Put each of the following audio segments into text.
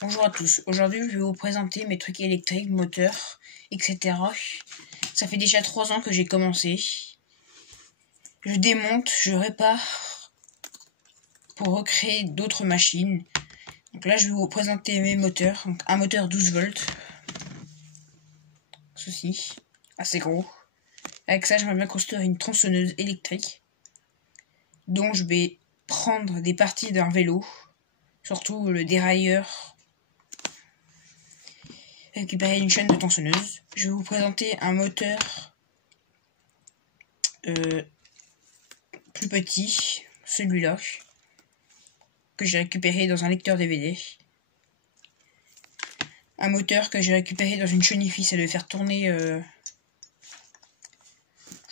Bonjour à tous, aujourd'hui je vais vous présenter mes trucs électriques, moteurs, etc. Ça fait déjà 3 ans que j'ai commencé. Je démonte, je répare pour recréer d'autres machines. Donc là je vais vous présenter mes moteurs. Donc un moteur 12 volts. Ceci, assez gros. Avec ça j'aimerais bien construire une tronçonneuse électrique dont je vais prendre des parties d'un vélo, surtout le dérailleur, récupérer une chaîne de tronçonneuse. Je vais vous présenter un moteur plus petit, celui-là, que j'ai récupéré dans un lecteur DVD. Un moteur que j'ai récupéré dans une chenille, ça devait faire tourner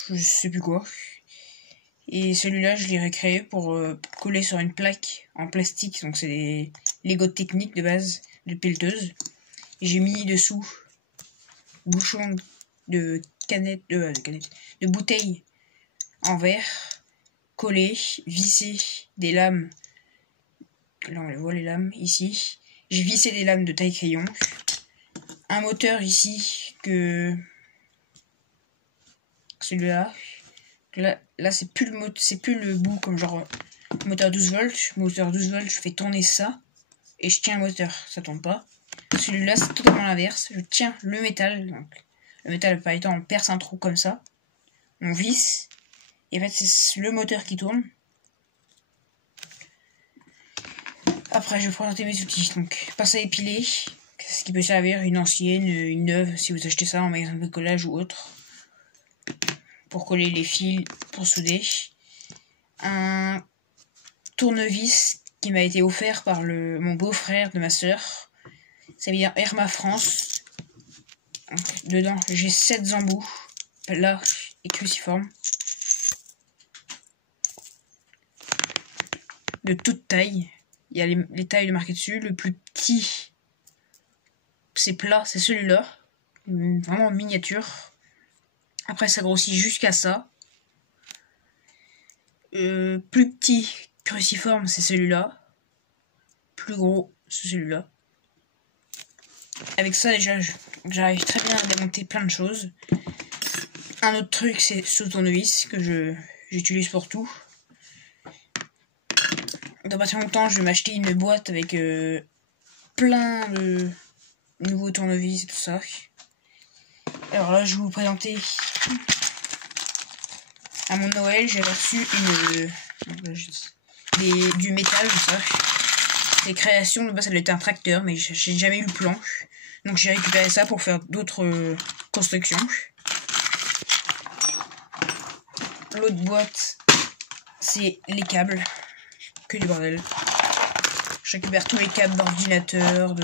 je sais plus quoi. Et celui-là, je l'ai recréé pour coller sur une plaque en plastique. Donc c'est des Lego techniques de base de pelleteuse. J'ai mis dessous bouchon de de bouteilles en verre, collé, vissé des lames. Là on les voit les lames ici. J'ai vissé des lames de taille crayon. Un moteur ici que celui-là. Là c'est plus le bout comme genre moteur 12 volts. Moteur 12 volts, je fais tourner ça et je tiens le moteur, ça tourne pas. Celui-là c'est totalement l'inverse. Je tiens le métal, donc le métal par étant on perce un trou comme ça, on visse et en fait c'est le moteur qui tourne. Après je vais présenter mes outils. Donc pince à épiler, ce qui peut servir, une ancienne, une neuve si vous achetez ça en magasin de bricolage ou autre, pour coller les fils, pour souder. Un tournevis qui m'a été offert par mon beau-frère de ma soeur. Ça vient Herma France. Donc, dedans j'ai 7 embouts plats et cruciformes de toute taille. Il y a les tailles marquées dessus. Le plus petit, c'est plat, c'est celui-là, vraiment en miniature. Après ça grossit jusqu'à ça. Plus petit cruciforme, c'est celui-là. Plus gros, c'est celui-là. Avec ça déjà j'arrive très bien à démonter plein de choses. Un autre truc, c'est ce tournevis que j'utilise pour tout. Dans pas très longtemps je vais m'acheter une boîte avec plein de nouveaux tournevis et tout ça. Alors là je vais vous présenter, à mon Noël j'ai reçu du métal, tout ça. Les créations, de base ça devait être un tracteur, mais j'ai jamais eu le plan. Donc j'ai récupéré ça pour faire d'autres constructions. L'autre boîte, c'est les câbles. Que du bordel. Je récupère tous les câbles d'ordinateur,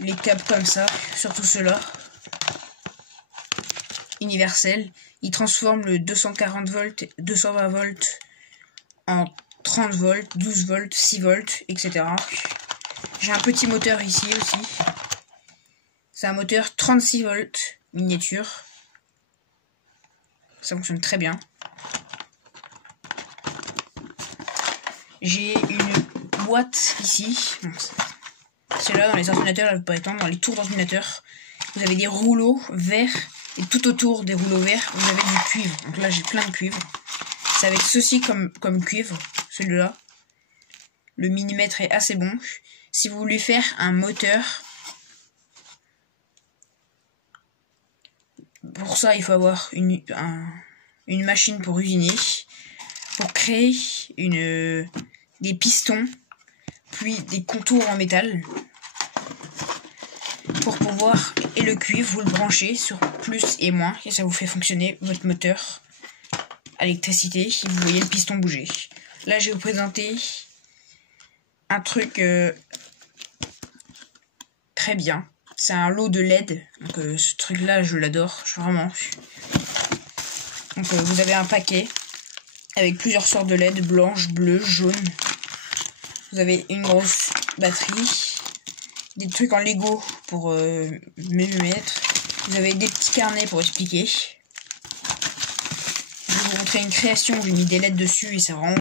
les câbles comme ça, surtout ceux-là. Universel. Il transforme le 240 volts, 220 volts en 30 volts, 12 volts, 6 volts, etc. J'ai un petit moteur ici aussi. C'est un moteur 36 volts, miniature. Ça fonctionne très bien. J'ai une boîte ici. C'est là dans les ordinateurs, la plupart du temps, dans les tours d'ordinateur. Vous avez des rouleaux verts. Et tout autour des rouleaux verts, vous avez du cuivre. Donc là, j'ai plein de cuivre. C'est avec ceci comme cuivre, celui-là. Le millimètre est assez bon. Si vous voulez faire un moteur, pour ça, il faut avoir une machine pour usiner, pour créer des pistons, puis des contours en métal, pour pouvoir, et le cuivre, vous le branchez sur plus et moins, et ça vous fait fonctionner votre moteur à l'électricité, si vous voyez le piston bouger. Là, je vais vous présenter un truc très bien. C'est un lot de LED. Donc ce truc-là, je l'adore, vraiment. Donc vous avez un paquet avec plusieurs sortes de LED, blanche, bleue, jaune. Vous avez une grosse batterie. Des trucs en Lego pour mieux mettre. Vous avez des petits carnets pour expliquer. Je vais vous montrer une création où j'ai mis des LED dessus et c'est vraiment